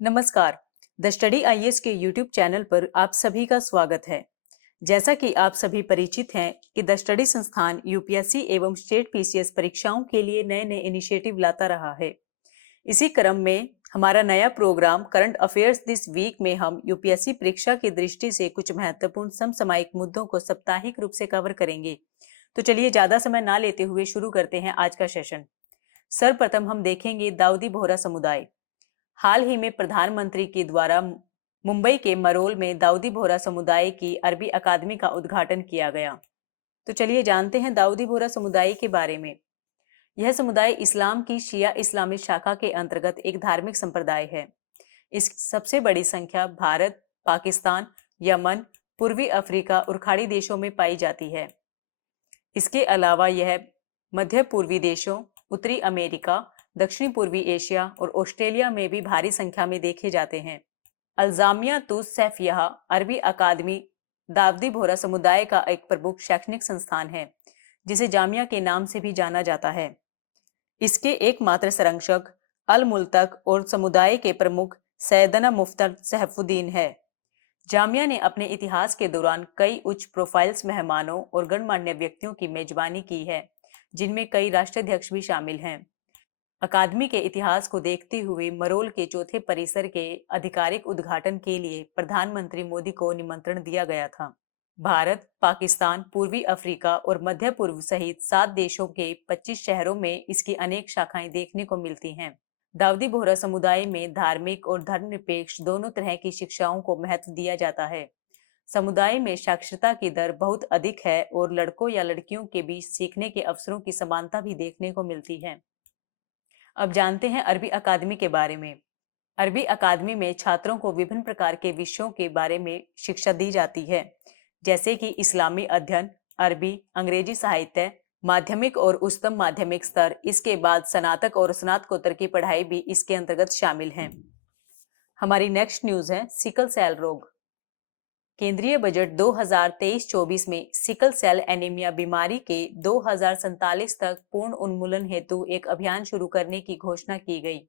नमस्कार। The study IAS के YouTube channel पर आप सभी का स्वागत है। जैसा कि आप सभी परिचित हैं कि द स्टडी संस्थान यूपीएससी एवं स्टेट पीसीएस परीक्षाओं के लिए नए नए इनिशिएटिव लाता रहा है। इसी क्रम में हमारा नया programme current affairs this week में हम यूपीएससी परीक्षा की दृष्टि से कुछ महत्वपूर्ण समसामयिक मुद्दों को साप्ताहिक रूप से कवर करेंगे। तो चलिए ज्यादा समय ना लेते हुए शुरू करते हैं आज का सेशन। सर्वप्रथम हम देखेंगे दाऊदी बोहरा समुदाय। हाल ही में प्रधानमंत्री के द्वारा मुंबई के मरोल में दाऊदी बोहरा समुदाय की अरबी अकादमी का उद्घाटन किया गया। तो चलिए जानते हैं दाऊदी बोहरा समुदाय के बारे में। यह समुदाय इस्लाम की शिया इस्लामी शाखा के अंतर्गत एक धार्मिक संप्रदाय है। इस सबसे बड़ी संख्या भारत, पाकिस्तान, यमन, पूर्वी अफ्रीका और खाड़ी देशों में पाई जाती है। इसके अलावा यह मध्य पूर्वी देशों, उत्तरी अमेरिका, दक्षिणी पूर्वी एशिया और ऑस्ट्रेलिया में भी भारी संख्या में देखे जाते हैं। अल्जामिया तुस सैफिया अरबी अकादमी दाऊदी बोहरा समुदाय का एक प्रमुख शैक्षणिक संस्थान है, जिसे जामिया के नाम से भी जाना जाता है। इसके एकमात्र संरक्षक अल मुल्तक और समुदाय के प्रमुख सैयदना मुफ्ती सैफुद्दीन है। जामिया ने अपने इतिहास के दौरान कई उच्च प्रोफाइल्स मेहमानों और गणमान्य व्यक्तियों की मेजबानी की है, जिनमें कई राष्ट्राध्यक्ष भी शामिल हैं। अकादमी के इतिहास को देखते हुए मरोल के चौथे परिसर के आधिकारिक उद्घाटन के लिए प्रधानमंत्री मोदी को निमंत्रण दिया गया था। भारत, पाकिस्तान, पूर्वी अफ्रीका और मध्य पूर्व सहित 7 देशों के 25 शहरों में इसकी अनेक शाखाएं देखने को मिलती हैं। दाऊदी बोहरा समुदाय में धार्मिक और धर्मनिरपेक्ष दोनों तरह की शिक्षाओं को महत्व दिया जाता है। समुदाय में साक्षरता की दर बहुत अधिक है और लड़कों या लड़कियों के बीच सीखने के अवसरों की समानता भी देखने को मिलती है। अब जानते हैं अरबी अकादमी के बारे में। अरबी अकादमी में छात्रों को विभिन्न प्रकार के विषयों के बारे में शिक्षा दी जाती है, जैसे कि इस्लामी अध्ययन, अरबी, अंग्रेजी साहित्य, माध्यमिक और उच्चतम माध्यमिक स्तर। इसके बाद स्नातक और स्नातकोत्तर की पढ़ाई भी इसके अंतर्गत शामिल हैं। हमारी नेक्स्ट न्यूज है सिकल सेल रोग। केंद्रीय बजट 2023-24 में सिकल सेल एनीमिया बीमारी के 2047 तक पूर्ण उन्मूलन हेतु एक अभियान शुरू करने की घोषणा की गई।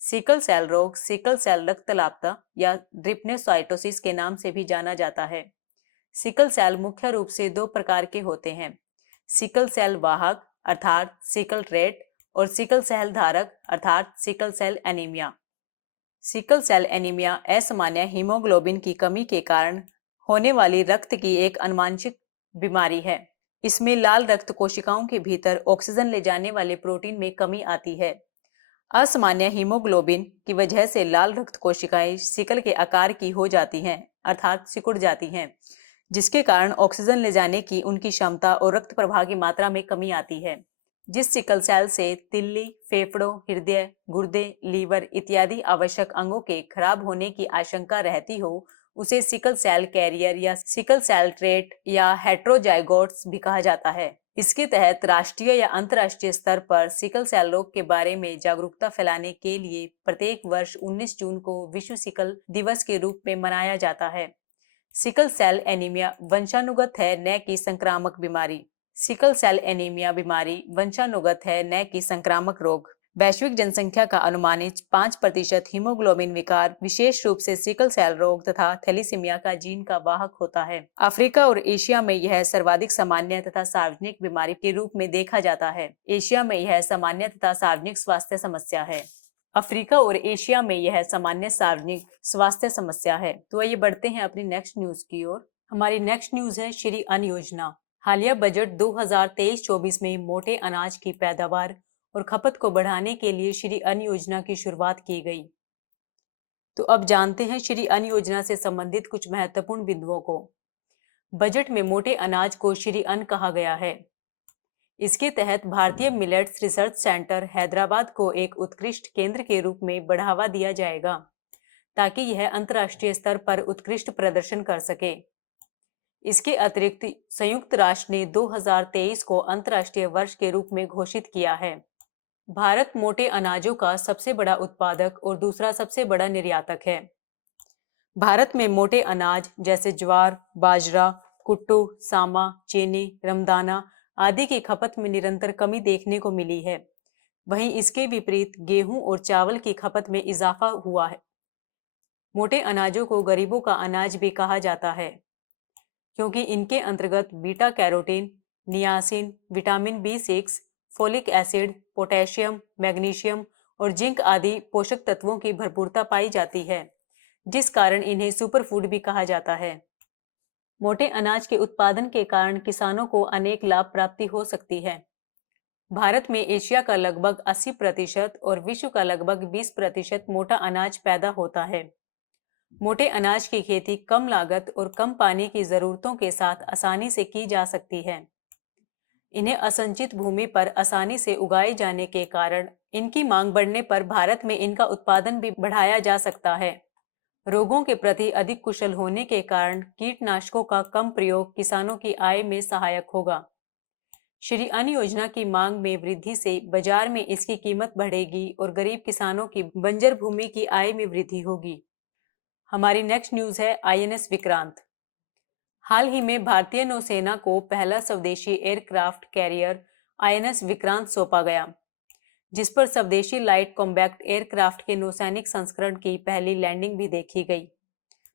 सिकल सेल रोग सिकल सेल रक्तलापता या ड्रिपनोसाइटोसिस के नाम से भी जाना जाता है। सिकल सेल मुख्य रूप से 2 प्रकार के होते हैं, सिकल सेल वाहक अर्थात सिकल रेट और सिकल सेल धारक अर्थात sickle cell anaemia. Sickle cell anaemia असामान्य हीमोग्लोबिन की कमी के कारण होने वाली रक्त की एक अनुवांशिक बीमारी है। इसमें लाल रक्त कोशिकाओं के भीतर ऑक्सीजन ले जाने वाले प्रोटीन में कमी आती है। असामान्य हीमोग्लोबिन की वजह से लाल रक्त कोशिकाएं सिकल के आकार की हो जाती हैं अर्थात सिकुड़ जाती हैं, जिसके कारण ऑक्सीजन ले जाने की उनकी क्षमता और रक्त प्रवाह की मात्रा में कमी आती है। जिस सिकल सेल से तिल्ली, फेफड़ों, हृदय, गुर्दे, लीवर इत्यादि आवश्यक अंगों के खराब होने की आशंका रहती हो, उसे सिकल सेल कैरियर या सिकल सेल ट्रेट या हेट्रोजाइगोट्स भी कहा जाता है। इसके तहत राष्ट्रीय या अंतर्राष्ट्रीय स्तर पर सिकल सेल रोग के बारे में जागरूकता फैलाने के लिए प्रत्येक वर्ष 19 जून को विश्व सिकल दिवस के रूप में मनाया जाता है। सिकल सेल एनीमिया वंशानुगत है, न कि संक्रामक बीमारी। सिकल सेल एनीमिया बीमारी वंशानुगत है, न कि संक्रामक रोग। वैश्विक जनसंख्या का अनुमानित 5% हीमोग्लोबिन विकार विशेष रूप से सिकल सेल रोग तथा थैलीसीमिया का जीन का वाहक होता है। अफ्रीका और एशिया में यह सर्वाधिक सामान्य तथा सार्वजनिक बीमारी के रूप में देखा जाता है। एशिया में यह सामान्य तथा सार्वजनिक स्वास्थ्य समस्या है। अफ्रीका और एशिया में यह सामान्य सार्वजनिक स्वास्थ्य समस्या है। तो आइए बढ़ते हैं अपनी नेक्स्ट न्यूज की ओर। हमारी नेक्स्ट न्यूज है श्री अन्न योजना। हालिया बजट 2023-24 में मोटे अनाज की पैदावार और खपत को बढ़ाने के लिए श्री अन्न योजना की शुरुआत की गई। तो अब जानते हैं श्री अन्न योजना से संबंधित कुछ महत्वपूर्ण बिंदुओं को। बजट में मोटे अनाज को श्री अन्न कहा गया है। इसके तहत भारतीय मिलेट्स रिसर्च सेंटर हैदराबाद को एक उत्कृष्ट केंद्र के रूप में बढ़ावा दिया जाएगा, ताकि यह अंतर्राष्ट्रीय स्तर पर उत्कृष्ट प्रदर्शन कर सके। इसके अतिरिक्त संयुक्त राष्ट्र ने 2023 को अंतर्राष्ट्रीय वर्ष के रूप में घोषित किया है। भारत मोटे अनाजों का सबसे बड़ा उत्पादक और दूसरा सबसे बड़ा निर्यातक है। भारत में मोटे अनाज जैसे ज्वार, बाजरा, कुट्टू, सामा, चीनी, रमदाना आदि की खपत में निरंतर कमी देखने को मिली है। वहीं इसके विपरीत गेहूं और चावल की खपत में इजाफा हुआ है। मोटे अनाजों को गरीबों का अनाज भी कहा जाता है क्योंकि इनके अंतर्गत beta carotene, niacin, vitamin B6, folic acid, potassium, magnesium और जिंक आदि पोषक तत्वों की भरपूरता पाई जाती है, जिस कारण इन्हें सुपरफूड भी कहा जाता है। मोटे अनाज के उत्पादन के कारण किसानों को अनेक लाभ प्राप्ति हो सकती है। भारत में एशिया का लगभग 80% और विश्व का लगभग 20% मोटा अनाज पैदा होता है। मोटे अनाज की खेती कम लागत और कम पानी की जरूरतों के साथ आसानी से की जा सकती है। इन्हें असंचित भूमि पर आसानी से उगाए जाने के कारण इनकी मांग बढ़ने पर भारत में इनका उत्पादन भी बढ़ाया जा सकता है। रोगों के प्रति अधिक कुशल होने के कारण कीटनाशकों का कम प्रयोग किसानों की आय में सहायक होगा। श्री अन्न योजना की मांग में वृद्धि से बाजार में इसकी कीमत बढ़ेगी और गरीब किसानों की बंजर भूमि की आय में वृद्धि होगी। हमारी नेक्स्ट न्यूज है INS विक्रांत। हाल ही में भारतीय नौसेना को पहला स्वदेशी एयरक्राफ्ट कैरियर INS विक्रांत सौंपा गया, जिस पर स्वदेशी लाइट कॉम्बैक्ट एयरक्राफ्ट के नौसैनिक संस्करण की पहली लैंडिंग भी देखी गई।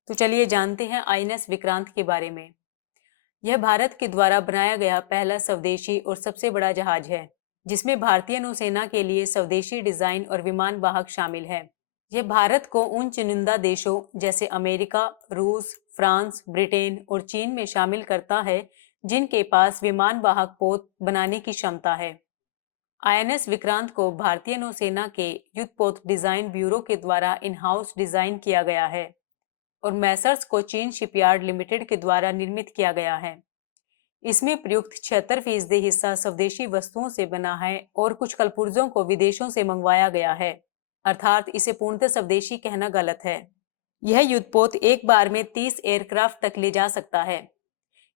तो चलिए जानते हैं INS विक्रांत के बारे में। यह भारत के द्वारा बनाया गया पहला स्वदेशी और सबसे बड़ा जहाज है, जिसमें भारतीय नौसेना के लिए स्वदेशी डिजाइन और विमान वाहक शामिल है। यह भारत को उन चुनिंदा देशों जैसे अमेरिका, रूस, फ्रांस, ब्रिटेन और चीन में शामिल करता है जिनके पास विमान वाहक पोत बनाने की क्षमता है। INS विक्रांत को भारतीय नौसेना के युद्धपोत डिजाइन ब्यूरो के द्वारा इन हाउस डिजाइन किया गया है और मैसर्स कोचीन शिपयार्ड लिमिटेड के द्वारा निर्मित किया गया है। इसमें प्रयुक्त 76% हिस्सा स्वदेशी वस्तुओं से बना है और कुछ कलपुर्जों को विदेशों से मंगवाया गया है, अर्थात इसे पूर्णतः स्वदेशी कहना गलत है। यह युद्धपोत एक बार में 30 एयरक्राफ्ट तक ले जा सकता है।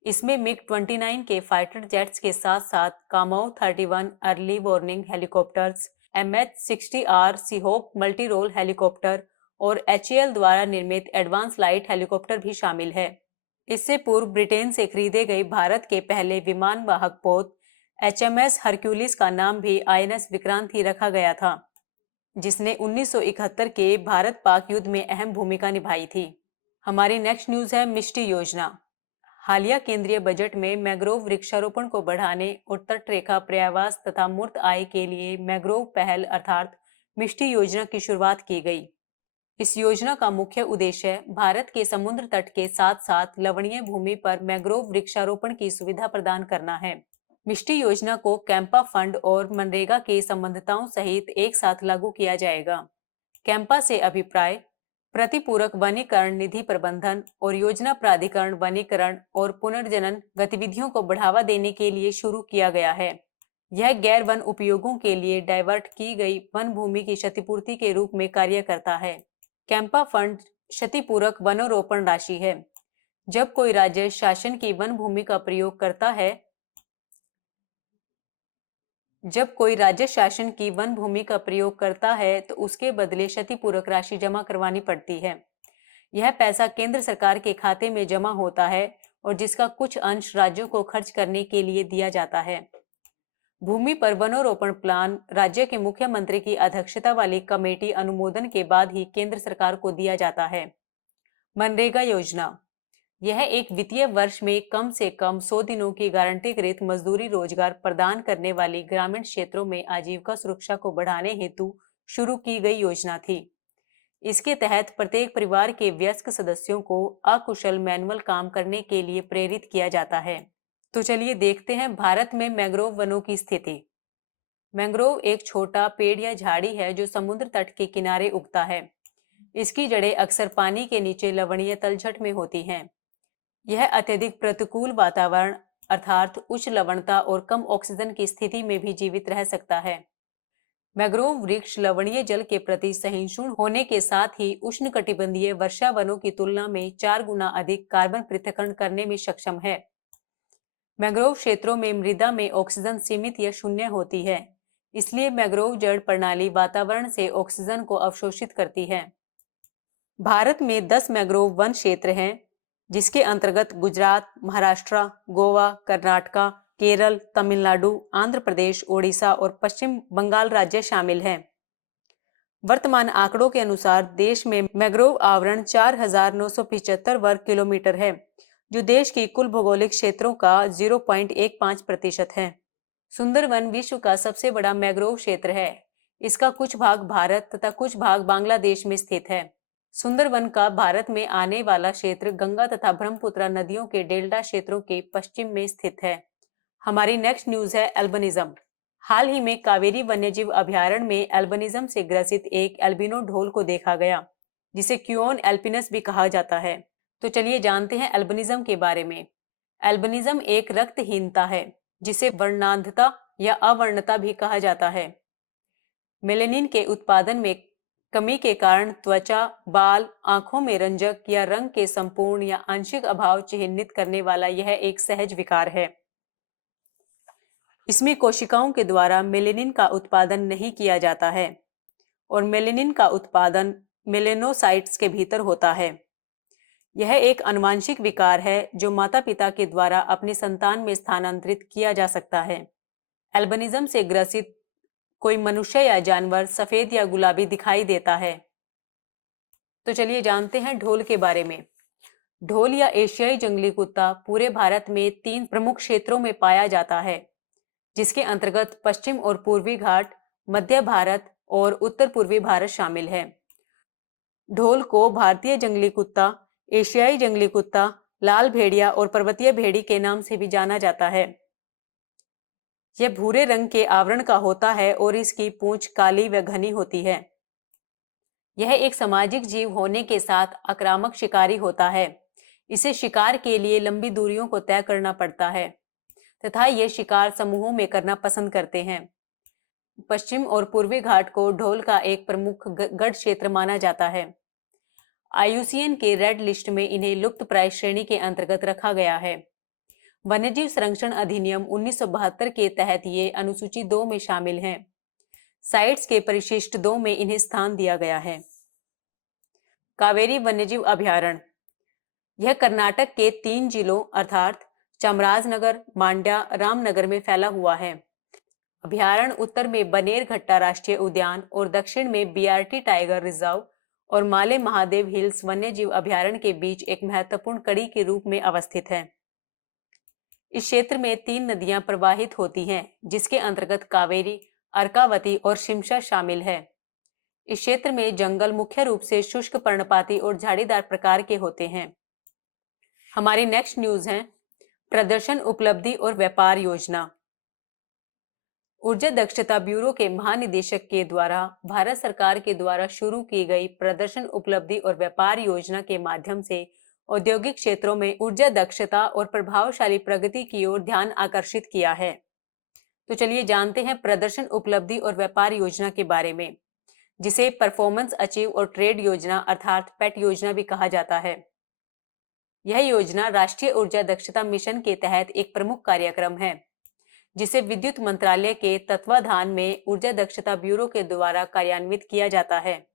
इसमें MiG-29 के फाइटर जेट्स के साथ साथ Kamov 31 early warning helicopters, MH-60R Seahawk multi role helicopter और HAL द्वारा निर्मित एडवांस लाइट हेलीकॉप्टर भी शामिल है। इससे पूर्व ब्रिटेन से खरीदे गए भारत के पहले विमान वाहक पोत HMS हरक्यूलिस का नाम भी INS विक्रांत ही रखा गया था, जिसने 1971 के भारत पाक युद्ध में अहम भूमिका निभाई थी। हमारी नेक्स्ट न्यूज है मिष्टी योजना। हालिया केंद्रीय बजट में मैंग्रोव वृक्षारोपण को बढ़ाने और तटरेखा पर्यावास तथा मूर्त आय के लिए मैंग्रोव पहल अर्थात मिष्टी योजना की शुरुआत की गई। इस योजना का मुख्य उद्देश्य भारत के समुद्र तट के साथ साथ लवणीय भूमि पर मैंग्रोव वृक्षारोपण की सुविधा प्रदान करना है। मिष्टी योजना को कैंपा फंड और मनरेगा के संबंधिताओं सहित एक साथ लागू किया जाएगा। कैंपा से अभिप्राय प्रतिपूरक वनीकरण निधि प्रबंधन और योजना प्राधिकरण वनीकरण और पुनर्जनन गतिविधियों को बढ़ावा देने के लिए शुरू किया गया है। यह गैर वन उपयोगों के लिए डाइवर्ट की गई वन भूमि की क्षतिपूर्ति के रूप में कार्य करता है। कैंपा फंड क्षतिपूरक वनोरोपण राशि है। जब कोई राज्य शासन की वन भूमि का प्रयोग करता है तो उसके बदले क्षतिपूरक राशि जमा करवानी पड़ती है। यह पैसा केंद्र सरकार के खाते में जमा होता है और जिसका कुछ अंश राज्यों को खर्च करने के लिए दिया जाता है। भूमि पर वनोरोपण प्लान राज्य के मुख्यमंत्री की अध्यक्षता वाली कमेटी अनुमोदन के बाद ही केंद्र सरकार को दिया जाता है। मनरेगा योजना यह एक वित्तीय वर्ष में कम से कम 100 दिनों की गारंटीकृत मजदूरी रोजगार प्रदान करने वाली ग्रामीण क्षेत्रों में आजीविका सुरक्षा को बढ़ाने हेतु शुरू की गई योजना थी। इसके तहत प्रत्येक परिवार के वयस्क सदस्यों को अकुशल मैनुअल काम करने के लिए प्रेरित किया जाता है। तो चलिए देखते हैं भारत में मैंग्रोव वनों की स्थिति। मैंग्रोव एक छोटा पेड़ या झाड़ी है जो समुद्र तट के किनारे उगता है। इसकी जड़ें अक्सर पानी के नीचे लवणीय तलछट में होती हैं। यह अत्यधिक प्रतिकूल वातावरण अर्थात उच्च लवणता और कम ऑक्सीजन की स्थिति में भी जीवित रह सकता है। मैंग्रोव वृक्ष लवणीय जल के प्रति सहिष्णु होने के साथ ही उष्णकटिबंधीय वर्षा वनों की तुलना में 4 गुना अधिक कार्बन पृथक्करण करने में सक्षम है। मैंग्रोव क्षेत्रों में मृदा में ऑक्सीजन सीमित या शून्य होती है, इसलिए मैंग्रोव जड़ प्रणाली वातावरण से ऑक्सीजन को अवशोषित करती है। भारत में 10 मैंग्रोव वन क्षेत्र हैं, जिसके अंतर्गत गुजरात, महाराष्ट्र, गोवा, कर्नाटका, केरल, तमिलनाडु, आंध्र प्रदेश, ओडिशा और पश्चिम बंगाल राज्य शामिल हैं। वर्तमान आंकड़ों के अनुसार देश में मैंग्रोव आवरण 4,975 वर्ग किलोमीटर है, जो देश की कुल भौगोलिक क्षेत्रों का 0.15% है। सुंदरवन विश्व का सबसे बड़ा मैंग्रोव क्षेत्र है। इसका कुछ भाग भारत तथा कुछ भाग बांग्लादेश में स्थित है। सुंदरवन का भारत में आने वाला क्षेत्र गंगा तथा ब्रह्मपुत्र नदियों के डेल्टा क्षेत्रों के पश्चिम में स्थित है। हमारी नेक्स्ट न्यूज है एल्बिनिज्म। हाल ही में कावेरी वन्यजीव अभयारण्य में एल्बिनिज्म से ग्रसित एक एल्बिनो ढोल को देखा गया, जिसे क्यूओन एल्पिनस भी कहा जाता है। तो चलिए जानते हैं एल्बिनिज्म के बारे में। एल्बिनिज्म एक रक्तहीनता है, जिसे वर्णांधता या अवर्णता भी कहा जाता है। मेलेनिन के उत्पादन में कमी के कारण त्वचा, बाल, आंखों में रंजक या रंग के संपूर्ण या आंशिक अभाव चिह्नित करने वाला यह एक सहज विकार है। इसमें कोशिकाओं के द्वारा मेलेनिन का उत्पादन नहीं किया जाता है और मेलेनिन का उत्पादन मेलेनोसाइट्स के भीतर होता है। यह एक आनुवंशिक विकार है जो माता-पिता के द्वारा अपनी संतान में स्थानांतरित किया जा सकता है। एल्बिनिज्म से ग्रसित कोई मनुष्य या जानवर सफेद या गुलाबी दिखाई देता है। तो चलिए जानते हैं ढोल के बारे में। ढोल या एशियाई जंगली कुत्ता पूरे भारत में 3 प्रमुख क्षेत्रों में पाया जाता है, जिसके अंतर्गत पश्चिम और पूर्वी घाट, मध्य भारत और उत्तर पूर्वी भारत शामिल है। ढोल को भारतीय जंगली कुत्ता, एशियाई जंगली कुत्ता, लाल भेड़िया और पर्वतीय भेड़ी के नाम से भी जाना जाता है। यह भूरे रंग के आवरण का होता है और इसकी पूंछ काली व घनी होती है। यह एक सामाजिक जीव होने के साथ आक्रामक शिकारी होता है। इसे शिकार के लिए लंबी दूरियों को तय करना पड़ता है तथा ये शिकार समूहों में करना पसंद करते हैं। पश्चिम और पूर्वी घाट को ढोल का एक प्रमुख गढ़ क्षेत्र माना जाता है। IUCN के रेड लिस्ट में इन्हें लुप्तप्राय श्रेणी के अंतर्गत रखा गया है। वन्यजीव संरक्षण अधिनियम 1972 के तहत ये अनुसूची 2 में शामिल हैं। साइट्स के परिशिष्ट 2 में इन्हें स्थान दिया गया है। कावेरी वन्यजीव अभयारण्य यह कर्नाटक के 3 जिलों अर्थात चामराजनगर, मांड्या, रामनगर में फैला हुआ है। अभयारण्य उत्तर में बनेरघट्टा राष्ट्रीय उद्यान और दक्षिण में BRT टाइगर रिजर्व और माले महादेव हिल्स वन्यजीव अभयारण्य के बीच एक महत्वपूर्ण कड़ी के रूप में अवस्थित है। इस क्षेत्र में 3 नदियां प्रवाहित होती हैं, जिसके अंतर्गत कावेरी, अर्कावती और शिमशा शामिल है। इस क्षेत्र में जंगल मुख्य रूप से शुष्क पर्णपाती और झाड़ीदार प्रकार के होते हैं। हमारी नेक्स्ट न्यूज है प्रदर्शन, उपलब्धि और व्यापार योजना। ऊर्जा दक्षता ब्यूरो के महानिदेशक के द्वारा भारत सरकार के द्वारा शुरू की गई प्रदर्शन, उपलब्धि और व्यापार योजना के माध्यम से औद्योगिक क्षेत्रों में ऊर्जा दक्षता और प्रभावशाली प्रगति की ओर ध्यान आकर्षित किया है। तो चलिए जानते हैं प्रदर्शन, उपलब्धि और व्यापार योजना के बारे में, जिसे परफॉर्मेंस अचीव और ट्रेड योजना अर्थात पेट योजना भी कहा जाता है। यह योजना राष्ट्रीय ऊर्जा दक्षता मिशन के तहत एक प्रमुख कार्यक्रम है, जिसे विद्युत मंत्रालय के तत्वाधान में ऊर्जा दक्षता ब्यूरो के द्वारा कार्यान्वित किया जाता है।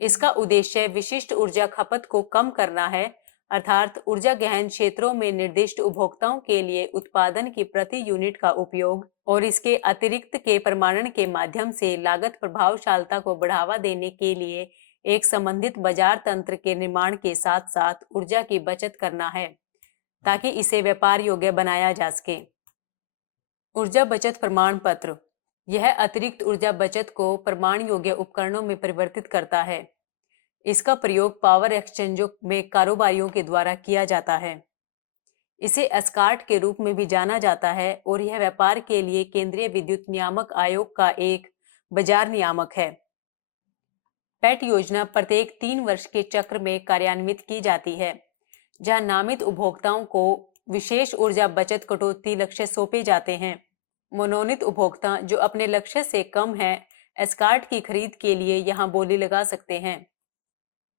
इसका उद्देश्य विशिष्ट ऊर्जा खपत को कम करना है, अर्थात ऊर्जा गहन क्षेत्रों में निर्दिष्ट उपभोक्ताओं के लिए उत्पादन की प्रति यूनिट का उपयोग और इसके अतिरिक्त के प्रमाणन के माध्यम से लागत प्रभावशीलता को बढ़ावा देने के लिए एक संबंधित बाजार तंत्र के निर्माण के साथ साथ ऊर्जा की बचत करना है, ताकि इसे व्यापार योग्य बनाया जा सके। ऊर्जा बचत प्रमाण पत्र यह अतिरिक्त ऊर्जा बचत को प्रमाण योग्य उपकरणों में परिवर्तित करता है। इसका प्रयोग पावर एक्सचेंजों में कारोबारियों के द्वारा किया जाता है। इसे एस्कार्ट के रूप में भी जाना जाता है और यह व्यापार के लिए केंद्रीय विद्युत नियामक आयोग का एक बाजार नियामक है। पेट योजना प्रत्येक 3 वर्ष के चक्र में कार्यान्वित की जाती है, जहां नामित उपभोक्ताओं को विशेष ऊर्जा बचत कटौती लक्ष्य सौंपे जाते हैं। मनोनीत उपभोक्ता जो अपने लक्ष्य से कम है, एस्कार्ट की खरीद के लिए यहां बोली लगा सकते हैं।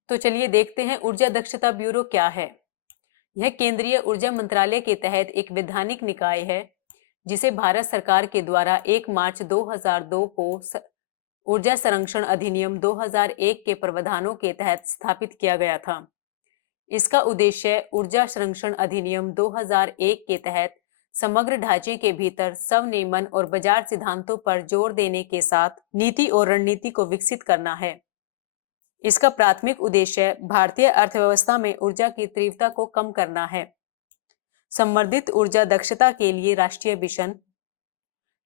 तो चलिए देखते हैं ऊर्जा दक्षता ब्यूरो क्या है। यह केंद्रीय ऊर्जा मंत्रालय के तहत एक वैधानिक निकाय है, जिसे भारत सरकार के द्वारा 1 मार्च 2002 को ऊर्जा संरक्षण अधिनियम 2001 के प्रावधानों के तहत स्थापित किया गया था। इसका उद्देश्य ऊर्जा संरक्षण अधिनियम 2001 के तहत समग्र ढांचे के भीतर स्वनियमन और बाजार सिद्धांतों पर जोर देने के साथ नीति और रणनीति को विकसित करना है। इसका प्राथमिक उद्देश्य भारतीय अर्थव्यवस्था में ऊर्जा की तीव्रता को कम करना है। संवर्धित ऊर्जा दक्षता के लिए राष्ट्रीय मिशन।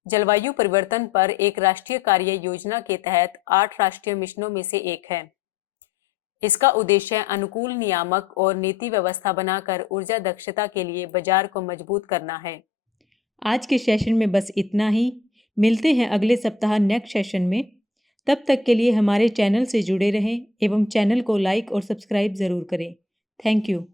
जलवायु परिवर्तन पर एक राष्ट्रीय कार्य योजना के तहत 8 राष्ट्रीय मिशनों में से एक है। इसका उद्देश्य अनुकूल नियामक और नीति व्यवस्था बनाकर ऊर्जा दक्षता के लिए बाजार को मजबूत करना है। आज के सेशन में बस इतना ही। मिलते हैं अगले सप्ताह नेक्स्ट सेशन में। तब तक के लिए हमारे चैनल से जुड़े रहें एवं चैनल को लाइक और सब्सक्राइब ज़रूर करें। Thank you.